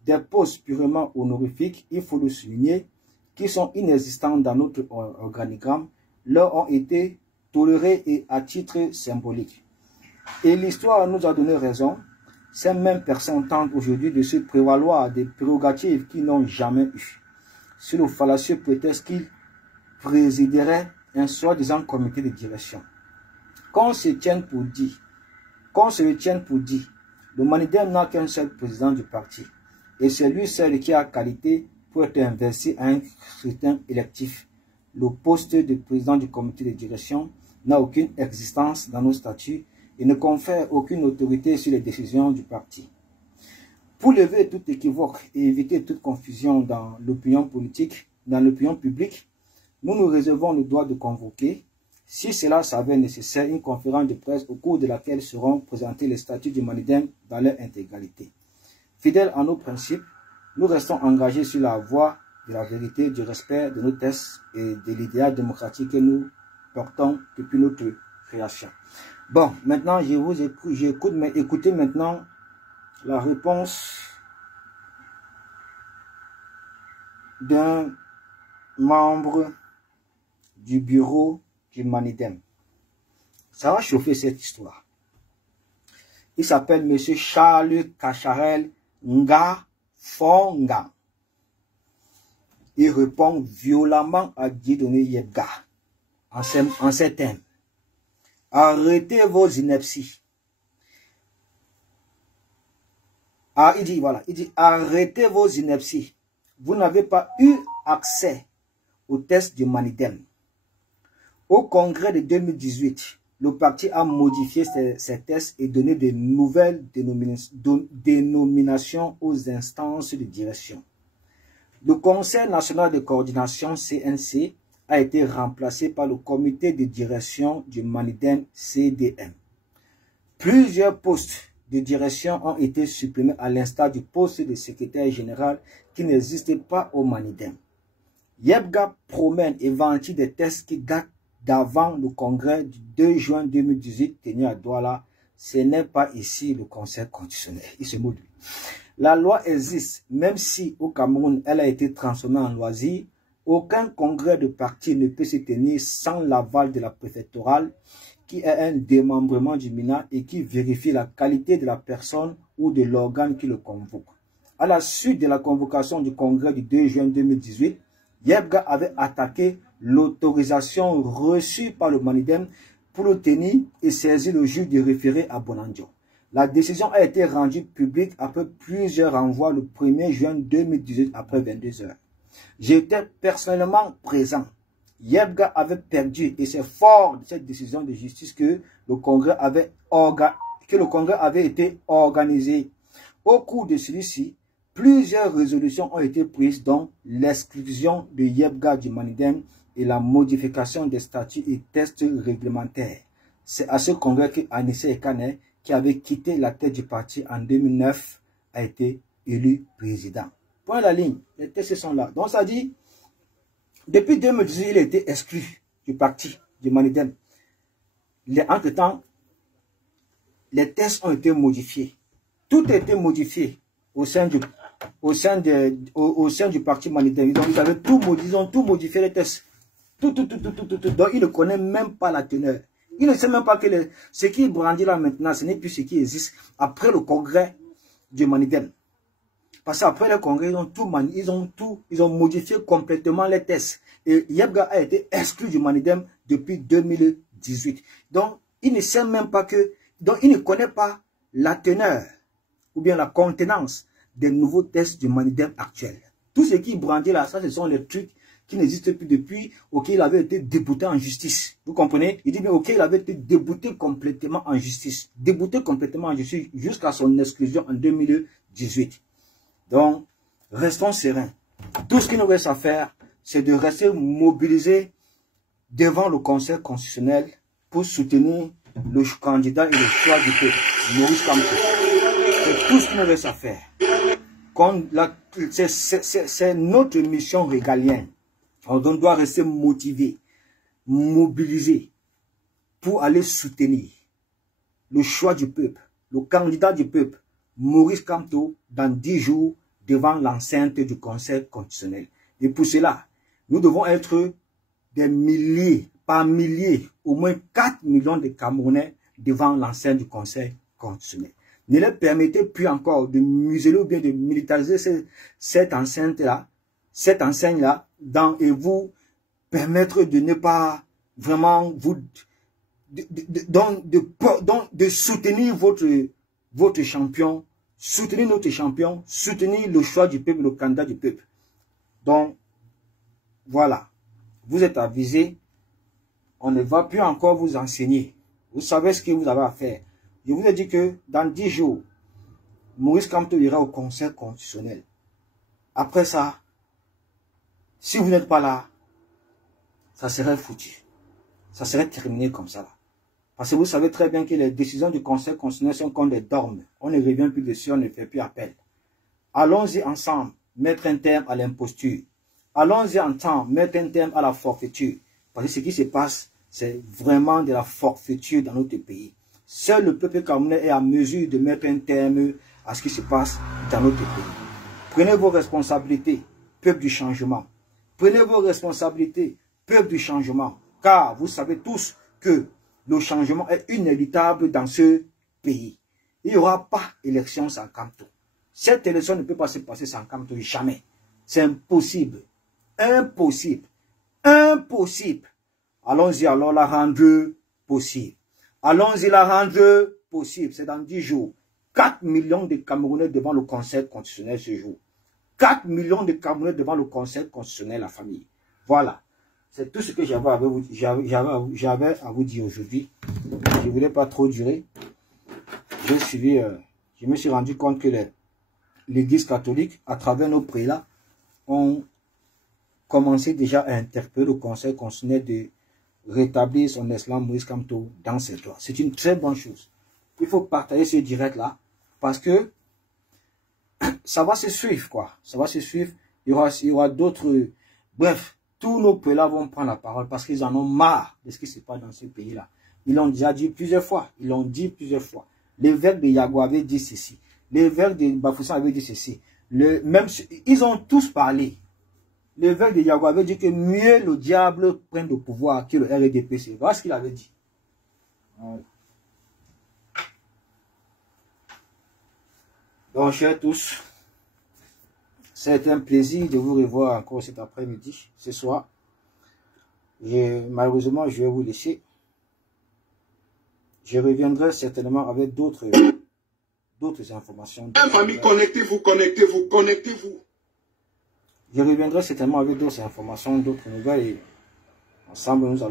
des postes purement honorifiques, il faut le souligner, qui sont inexistants dans notre organigramme, leur ont été tolérés et à titre symbolique. Et l'histoire nous a donné raison. Ces mêmes personnes tentent aujourd'hui de se prévaloir des prérogatives qu'ils n'ont jamais eues, sur le fallacieux prétexte qu'ils présideraient un soi-disant comité de direction. Qu'on se le tienne pour dit, le Manidem n'a qu'un seul président du parti, et c'est lui seul qui a qualité pour être investi à un scrutin électif. Le poste de président du comité de direction n'a aucune existence dans nos statuts et ne confère aucune autorité sur les décisions du parti. Pour lever tout équivoque et éviter toute confusion dans l'opinion politique, dans l'opinion publique, nous nous réservons le droit de convoquer, Si cela s'avère nécessaire, une conférence de presse au cours de laquelle seront présentés les statuts du Manidem dans leur intégralité. Fidèles à nos principes, nous restons engagés sur la voie de la vérité, du respect de nos textes et de l'idéal démocratique que nous portons depuis notre création. Bon, maintenant, écoutez maintenant la réponse d'un membre du bureau du Manidem. Ça va chauffer cette histoire. Il s'appelle M. Charles Cacharel Nga Fonga. Il répond violemment à Dieudonné Yebga en ces termes. Arrêtez vos inepties. Ah, il dit, arrêtez vos inepties. Vous n'avez pas eu accès au test du Manidem. Au congrès de 2018, le parti a modifié ses tests et donné de nouvelles dénominations aux instances de direction. Le Conseil national de coordination CNC a été remplacé par le comité de direction du Manidem CDM. Plusieurs postes de direction ont été supprimés à l'instar du poste de secrétaire général qui n'existait pas au Manidem. Yebga promène et ventile des tests qui datent d'avant le congrès du 2 juin 2018 tenu à Douala. Ce n'est pas ici le Conseil constitutionnel. Il se moque. La loi existe, même si au Cameroun, elle a été transformée en loisir. Aucun congrès de parti ne peut se tenir sans l'aval de la préfectorale, qui est un démembrement du MINA et qui vérifie la qualité de la personne ou de l'organe qui le convoque. À la suite de la convocation du congrès du 2 juin 2018, Yebga avait attaqué l'autorisation reçue par le Manidem pour le tenir et saisir le juge de référé à Bonandio. La décision a été rendue publique après plusieurs renvois le 1er juin 2018 après 22 heures. J'étais personnellement présent. Yebga avait perdu et c'est fort de cette décision de justice que le congrès avait été organisé. Au cours de celui-ci, plusieurs résolutions ont été prises, dont l'exclusion de Yebga du Manidem et la modification des statuts et tests réglementaires. C'est à ce congrès que Anissé Ekane, qui avait quitté la tête du parti en 2009, a été élu président. Point la ligne, les tests sont là. Donc ça dit, depuis 2018, il a été exclu du parti, du Manidem. Entre-temps, les tests ont été modifiés. Tout a été modifié au sein du parti Manidem. Donc ils avaient tout modifié, ils ont tout modifié les tests. Tout. Donc il ne connaît même pas la teneur. Il ne sait même pas que ce qui est brandi là maintenant, ce n'est plus ce qui existe après le congrès du Manidem. Parce qu'après le congrès, ils ont modifié complètement les tests. Et Yebga a été exclu du Manidem depuis 2018. Donc, il ne sait même pas donc il ne connaît pas la teneur ou bien la contenance des nouveaux tests du Manidem actuel. Tout ce qui brandit là, ça, ce sont les trucs qui n'existent plus depuis auquel il avait été débouté en justice. Vous comprenez? Il dit bien ok, il avait été débouté complètement en justice. Débouté complètement en justice jusqu'à son exclusion en 2018. Donc, restons sereins. Tout ce qu'il nous reste à faire, c'est de rester mobilisés devant le Conseil constitutionnel pour soutenir le candidat et le choix du peuple, Maurice Kamto. C'est tout ce qu'il nous reste à faire. C'est notre mission régalienne. On doit rester motivé, mobilisé pour aller soutenir le choix du peuple, le candidat du peuple, Maurice Kamto, dans 10 jours devant l'enceinte du Conseil constitutionnel. Et pour cela, nous devons être des milliers, par milliers, au moins 4 millions de Camerounais devant l'enceinte du Conseil constitutionnel. Ne leur permettez plus encore de museler ou bien de militariser cette enceinte-là, et vous permettre de ne pas vraiment de soutenir votre champion, soutenir notre champion, soutenir le choix du peuple, le candidat du peuple. Donc, voilà. Vous êtes avisés. On ne va plus encore vous enseigner. Vous savez ce que vous avez à faire. Je vous ai dit que dans 10 jours, Maurice Kamto ira au Conseil constitutionnel. Après ça, si vous n'êtes pas là, ça serait foutu. ça serait terminé comme ça. Là. Parce que vous savez très bien que les décisions du Conseil constitutionnel sont comme des dogmes. On ne revient plus dessus, on ne fait plus appel. Allons-y ensemble, mettre un terme à l'imposture. Allons-y ensemble, mettre un terme à la forfaiture. Parce que ce qui se passe, c'est vraiment de la forfaiture dans notre pays. Seul le peuple camerounais est à mesure de mettre un terme à ce qui se passe dans notre pays. Prenez vos responsabilités, peuple du changement. Prenez vos responsabilités, peuple du changement. Car vous savez tous que le changement est inéluctable dans ce pays. Il n'y aura pas d'élection sans Kamto. Cette élection ne peut pas se passer sans Kamto, jamais. C'est impossible. Impossible. Impossible. Allons-y alors la rendre possible. Allons-y la rendre possible. C'est dans 10 jours. 4 millions de Camerounais devant le Conseil constitutionnel ce jour. 4 millions de Camerounais devant le Conseil constitutionnel, la famille. Voilà. C'est tout ce que j'avais à vous dire aujourd'hui. Je ne voulais pas trop durer. Je me suis rendu compte que l'Église catholique, à travers nos prélats, ont commencé déjà à interpeller le Conseil constitutionnel de rétablir son Excellence Moïse Kamto dans ses droits. C'est une très bonne chose. Il faut partager ce direct-là parce que ça va se suivre, quoi. Ça va se suivre. Il y aura d'autres... Bref, tous nos prélats vont prendre la parole parce qu'ils en ont marre de ce qui se passe dans ce pays-là. Ils l'ont déjà dit plusieurs fois. Ils l'ont dit plusieurs fois. L'évêque de Yago avait dit ceci. L'évêque de Bafoussam avait dit ceci. Ils ont tous parlé. L'évêque de Yago avait dit que mieux le diable prenne le pouvoir que le RDPC. Voilà ce qu'il avait dit. Donc, chers tous, c'est un plaisir de vous revoir encore cet après-midi, ce soir. Et malheureusement, je vais vous laisser. Je reviendrai certainement avec d'autres informations. Famille, connectez-vous, connectez-vous, connectez-vous. Je reviendrai certainement avec d'autres informations, d'autres nouvelles. Et ensemble, nous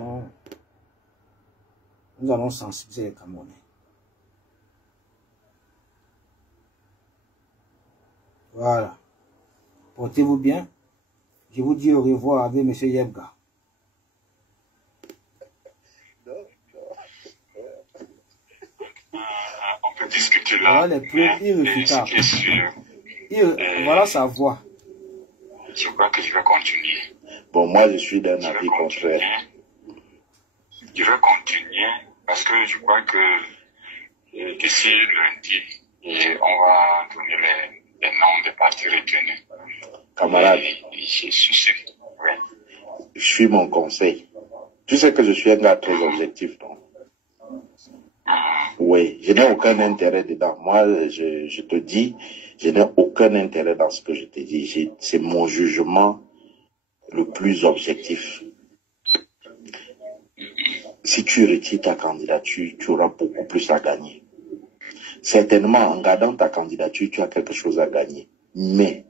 allons sensibiliser les Camerounais. Voilà. Portez-vous bien. Je vous dis au revoir avec M. Yebga. On peut discuter là. Voilà les preuves irréfutables. Voilà sa voix. Je crois que je vais continuer. Bon, moi, je suis d'un avis contraire. Je vais continuer parce que je crois que d'ici lundi, on va donner les noms des partis retenus. Camarade, Je suis mon conseil. Tu sais que je suis un gars très objectif, non? Oui, je n'ai aucun intérêt dedans. Moi, je te dis, je n'ai aucun intérêt dans ce que je te dis. C'est mon jugement le plus objectif. Si tu retires ta candidature, tu auras beaucoup plus à gagner. Certainement, en gardant ta candidature, tu as quelque chose à gagner. Mais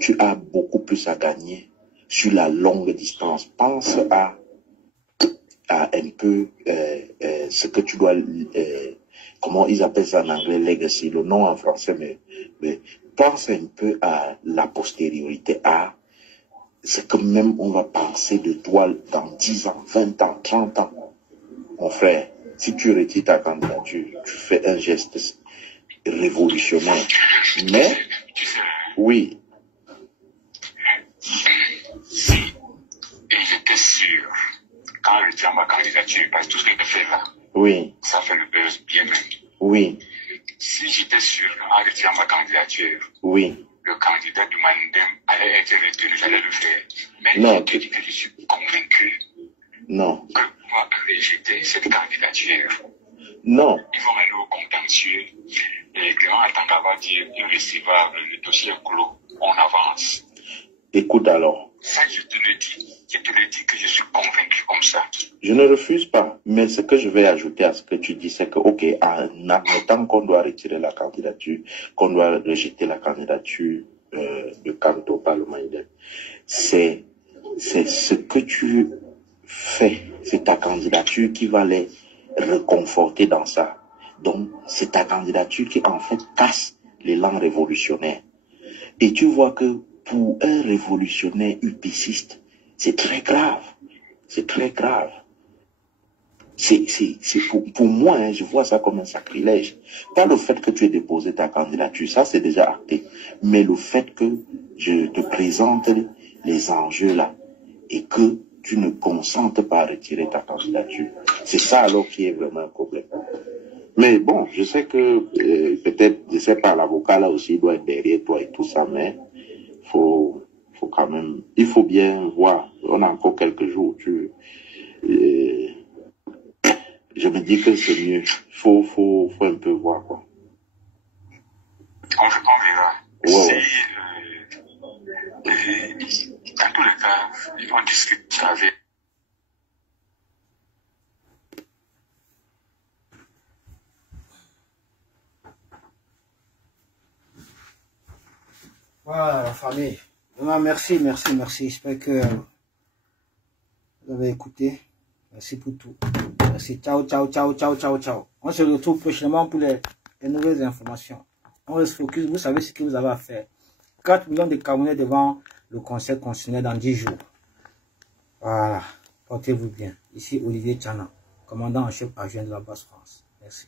tu as beaucoup plus à gagner sur la longue distance. Pense à un peu ce que tu dois... comment ils appellent ça en anglais, legacy, le nom en français, mais pense un peu à la postériorité, à ce que même on va penser de toi dans 10 ans, 20 ans, 30 ans. Mon frère, si tu retires ta candidature, tu fais un geste révolutionnaire. Mais, oui. Si, et j'étais sûr, quand je retire ma candidature, parce que tout ce que je fais là, oui, ça fait le buzz bien même. Oui. Si j'étais sûr qu'en retirant ma candidature, oui, le candidat du Mandem allait être retenu, j'allais le faire. Mais non, je te dis que je suis convaincu non, que moi, rejeter cette candidature, non, ils vont aller au contentieux et Clément Atanga va dire irrécevable, le dossier est clos, on avance. Écoute alors. Ça, je te le dis que je suis convaincu comme ça. Je ne refuse pas, mais ce que je vais ajouter à ce que tu dis, c'est que, ok, en admettant qu'on doit retirer la candidature, qu'on doit rejeter la candidature de Kamto par le Maïdem, c'est ce que tu fais, c'est ta candidature qui va les reconforter dans ça. Donc, c'est ta candidature qui, en fait, casse l'élan révolutionnaire. Et tu vois que pour un révolutionnaire UPCiste, c'est très grave. C'est très grave. Pour moi, hein, je vois ça comme un sacrilège. Pas le fait que tu aies déposé ta candidature, ça c'est déjà acté. Mais le fait que je te présente les enjeux là et que tu ne consentes pas à retirer ta candidature. C'est ça alors qui est vraiment un problème. Mais bon, je sais que peut-être, je sais pas, l'avocat là aussi doit être derrière toi et tout ça, mais faut quand même, il faut bien voir. On a encore quelques jours. Je me dis que c'est mieux. Faut un peu voir quoi. On verra. Ouais. Dans tous les cas, on discute avec. Voilà, la famille. Vraiment, merci. J'espère que vous avez écouté. Merci pour tout. Merci. Ciao. On se retrouve prochainement pour les nouvelles informations. On reste focus. Vous savez ce que vous avez à faire. 4 millions de Camerounais devant le Conseil constitutionnel dans 10 jours. Voilà. Portez-vous bien. Ici Olivier Tchana, commandant en chef adjoint de la Basse France. Merci.